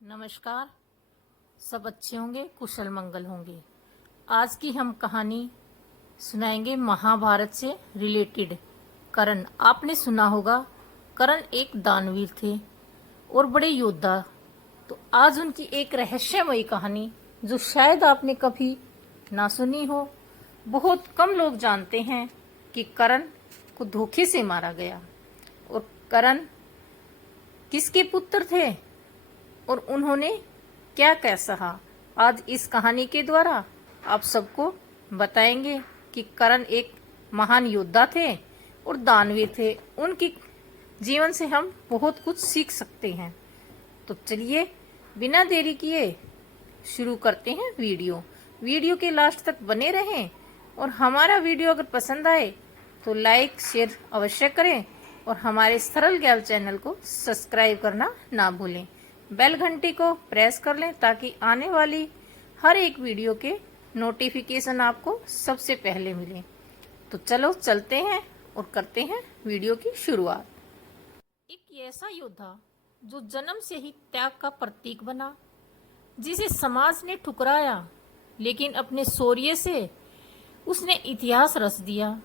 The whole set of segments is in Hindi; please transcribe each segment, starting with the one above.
नमस्कार। सब अच्छे होंगे, कुशल मंगल होंगे। आज की हम कहानी सुनाएंगे महाभारत से रिलेटेड। कर्ण, आपने सुना होगा, कर्ण एक दानवीर थे और बड़े योद्धा। तो आज उनकी एक रहस्यमयी कहानी जो शायद आपने कभी ना सुनी हो। बहुत कम लोग जानते हैं कि कर्ण को धोखे से मारा गया और कर्ण किसके पुत्र थे और उन्होंने क्या क्या सहा। आज इस कहानी के द्वारा आप सबको बताएंगे कि कर्ण एक महान योद्धा थे और दानवीर थे। उनकी जीवन से हम बहुत कुछ सीख सकते हैं। तो चलिए बिना देरी किए शुरू करते हैं वीडियो के लास्ट तक बने रहें और हमारा वीडियो अगर पसंद आए तो लाइक शेयर अवश्य करें और हमारे सरल ज्ञान चैनल को सब्सक्राइब करना ना भूलें। बेल घंटी को प्रेस कर लें ताकि आने वाली हर एक वीडियो के नोटिफिकेशन आपको सबसे पहले मिले। तो चलो चलते हैं और करते हैं वीडियो की शुरुआत। एक ऐसा योद्धा जो जन्म से ही त्याग का प्रतीक बना, जिसे समाज ने ठुकराया लेकिन अपने शौर्य से उसने इतिहास रच दिया।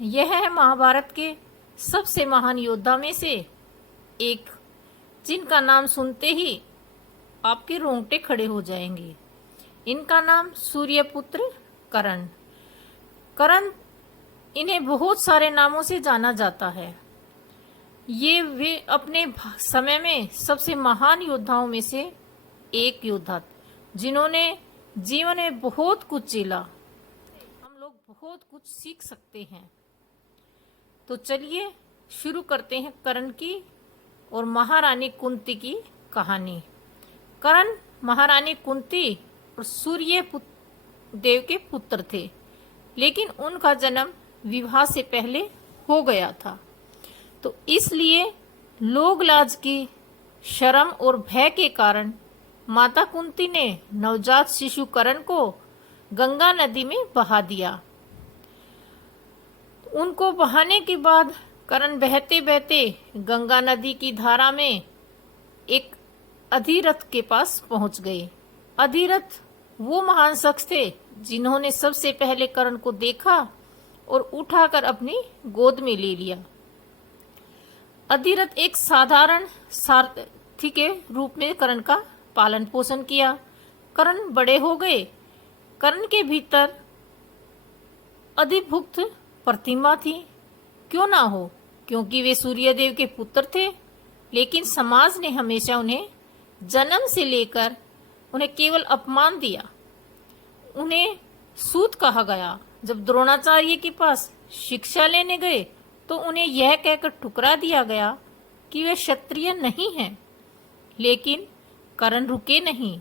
यह है महाभारत के सबसे महान योद्धा में से एक, जिनका नाम सुनते ही आपके रोंगटे खड़े हो जाएंगे। इनका नाम सूर्यपुत्र कर्ण। कर्ण, इन्हें बहुत सारे नामों से जाना जाता है। ये वे अपने समय में सबसे महान योद्धाओं में से एक योद्धा जिन्होंने जीवन में बहुत कुछ झेला। हम लोग बहुत कुछ सीख सकते हैं। तो चलिए शुरू करते हैं कर्ण की और महारानी कुंती की कहानी। कर्ण महारानी कुंती और सूर्य देव के पुत्र थे, लेकिन उनका जन्म विवाह से पहले हो गया था। तो इसलिए लोग लाज की शर्म और भय के कारण माता कुंती ने नवजात शिशु कर्ण को गंगा नदी में बहा दिया। उनको बहाने के बाद कर्ण बहते बहते गंगा नदी की धारा में एक अधिरथ के पास पहुंच गए। अधिरथ वो महान शख्स थे जिन्होंने सबसे पहले कर्ण को देखा और उठाकर अपनी गोद में ले लिया। अधिरथ एक साधारण सारथी के रूप में कर्ण का पालन पोषण किया। कर्ण बड़े हो गए। कर्ण के भीतर अधिभुक्त प्रतिमा थी, क्यों ना हो, क्योंकि वे सूर्यदेव के पुत्र थे। लेकिन समाज ने हमेशा उन्हें जन्म से लेकर उन्हें केवल अपमान दिया। उन्हें सूत कहा गया। जब द्रोणाचार्य के पास शिक्षा लेने गए तो उन्हें यह कहकर ठुकरा दिया गया कि वे क्षत्रिय नहीं हैं। लेकिन कर्ण रुके नहीं।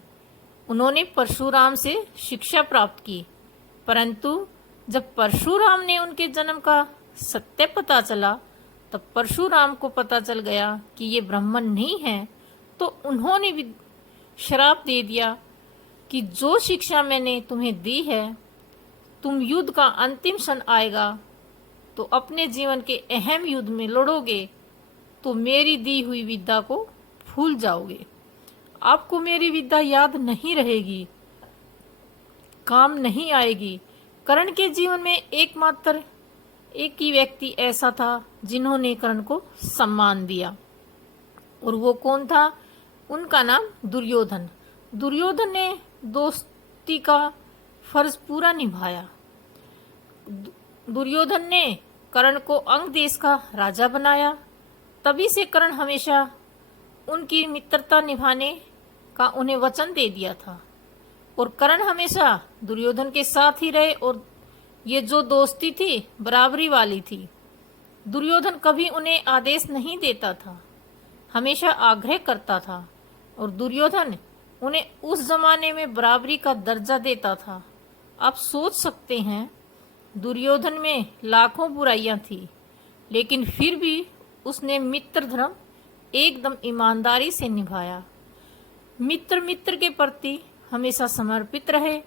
उन्होंने परशुराम से शिक्षा प्राप्त की, परंतु जब परशुराम ने उनके जन्म का सत्य पता चला तब परशुराम को पता चल गया कि ये ब्राह्मण नहीं है। तो उन्होंने भी श्राप दे दिया कि जो शिक्षा मैंने तुम्हें दी है, तुम युद्ध का अंतिम क्षण आएगा तो अपने जीवन के अहम युद्ध में लड़ोगे तो मेरी दी हुई विद्या को भूल जाओगे। आपको मेरी विद्या याद नहीं रहेगी, काम नहीं आएगी। कर्ण के जीवन में एकमात्र एक ही व्यक्ति ऐसा था जिन्होंने कर्ण को सम्मान दिया, और वो कौन था? उनका नाम दुर्योधन। दुर्योधन ने दोस्ती का फर्ज पूरा निभाया। दुर्योधन ने कर्ण को अंग देश का राजा बनाया। तभी से कर्ण हमेशा उनकी मित्रता निभाने का उन्हें वचन दे दिया था और कर्ण हमेशा दुर्योधन के साथ ही रहे और ये जो दोस्ती थी बराबरी वाली थी। दुर्योधन कभी उन्हें आदेश नहीं देता था, हमेशा आग्रह करता था और दुर्योधन उन्हें उस जमाने में बराबरी का दर्जा देता था। आप सोच सकते हैं, दुर्योधन में लाखों बुराइयां थी, लेकिन फिर भी उसने मित्र धर्म एकदम ईमानदारी से निभाया। मित्र के प्रति हमेशा समर्पित रहे।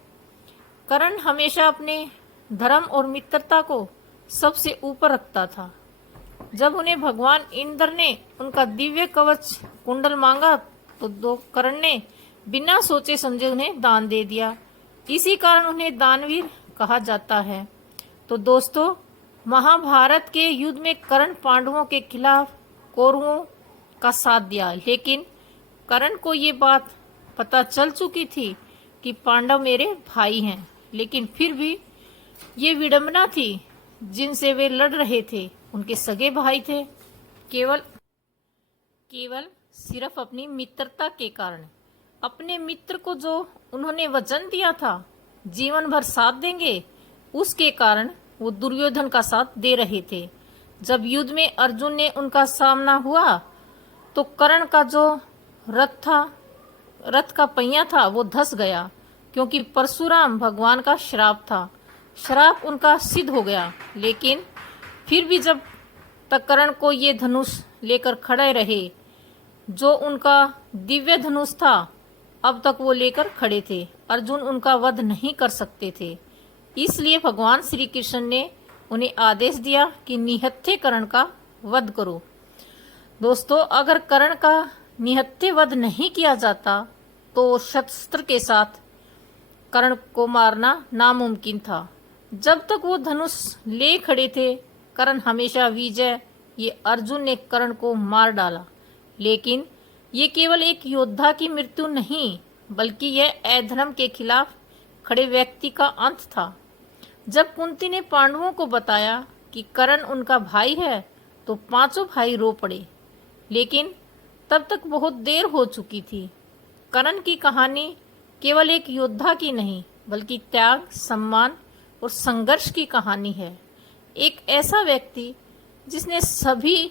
कर्ण हमेशा अपने धर्म और मित्रता को सबसे ऊपर रखता था। जब उन्हें भगवान इंद्र ने उनका दिव्य कवच कुंडल मांगा तो दो कर्ण ने बिना सोचे समझे उन्हें दान दे दिया। इसी कारण उन्हें दानवीर कहा जाता है। तो दोस्तों, महाभारत के युद्ध में कर्ण पांडवों के खिलाफ कौरवों का साथ दिया, लेकिन कर्ण को ये बात पता चल चुकी थी कि पांडव मेरे भाई हैं, लेकिन फिर भी ये विडंबना थी, जिनसे वे लड़ रहे थे उनके सगे भाई थे, केवल सिर्फ अपनी मित्रता के कारण। अपने मित्र को जो उन्होंने वचन दिया था जीवन भर साथ देंगे, उसके कारण वो दुर्योधन का साथ दे रहे थे। जब युद्ध में अर्जुन ने उनका सामना हुआ तो कर्ण का जो रथ का पहिया था वो धंस गया, क्योंकि परशुराम भगवान का श्राप था। श्राप उनका सिद्ध हो गया, लेकिन फिर भी जब तक कर्ण को ये धनुष लेकर खड़े रहे, जो उनका दिव्य धनुष था, अब तक वो लेकर खड़े थे, अर्जुन उनका वध नहीं कर सकते थे। इसलिए भगवान श्री कृष्ण ने उन्हें आदेश दिया कि निहत्थे कर्ण का वध करो। दोस्तों, अगर कर्ण का निहत्थे वध नहीं किया जाता तो शस्त्र के साथ कर्ण को मारना नामुमकिन था। जब तक वो धनुष ले खड़े थे, कर्ण हमेशा विजय। ये अर्जुन ने कर्ण को मार डाला, लेकिन ये केवल एक योद्धा की मृत्यु नहीं, बल्कि यह अधर्म के खिलाफ खड़े व्यक्ति का अंत था। जब कुंती ने पांडवों को बताया कि कर्ण उनका भाई है, तो पांचों भाई रो पड़े, लेकिन तब तक बहुत देर हो चुकी थी। कर्ण की कहानी केवल एक योद्धा की नहीं, बल्कि त्याग, सम्मान और संघर्ष की कहानी है। एक ऐसा व्यक्ति जिसने सभी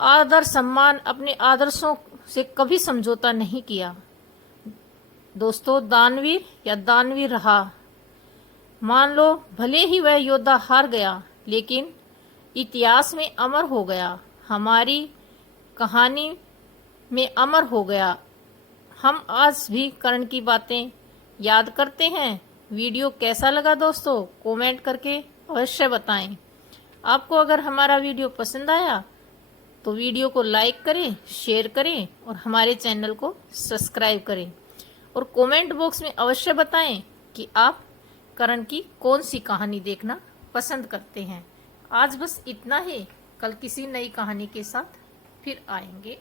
आदर सम्मान, अपने आदर्शों से कभी समझौता नहीं किया। दोस्तों, दानवीर या दानवीर रहा। मान लो भले ही वह योद्धा हार गया, लेकिन इतिहास में अमर हो गया, हमारी कहानी में अमर हो गया। हम आज भी कर्ण की बातें याद करते हैं। वीडियो कैसा लगा दोस्तों, कमेंट करके अवश्य बताएं। आपको अगर हमारा वीडियो पसंद आया तो वीडियो को लाइक करें, शेयर करें और हमारे चैनल को सब्सक्राइब करें, और कमेंट बॉक्स में अवश्य बताएं कि आप कर्ण की कौन सी कहानी देखना पसंद करते हैं। आज बस इतना ही, कल किसी नई कहानी के साथ फिर आएंगे।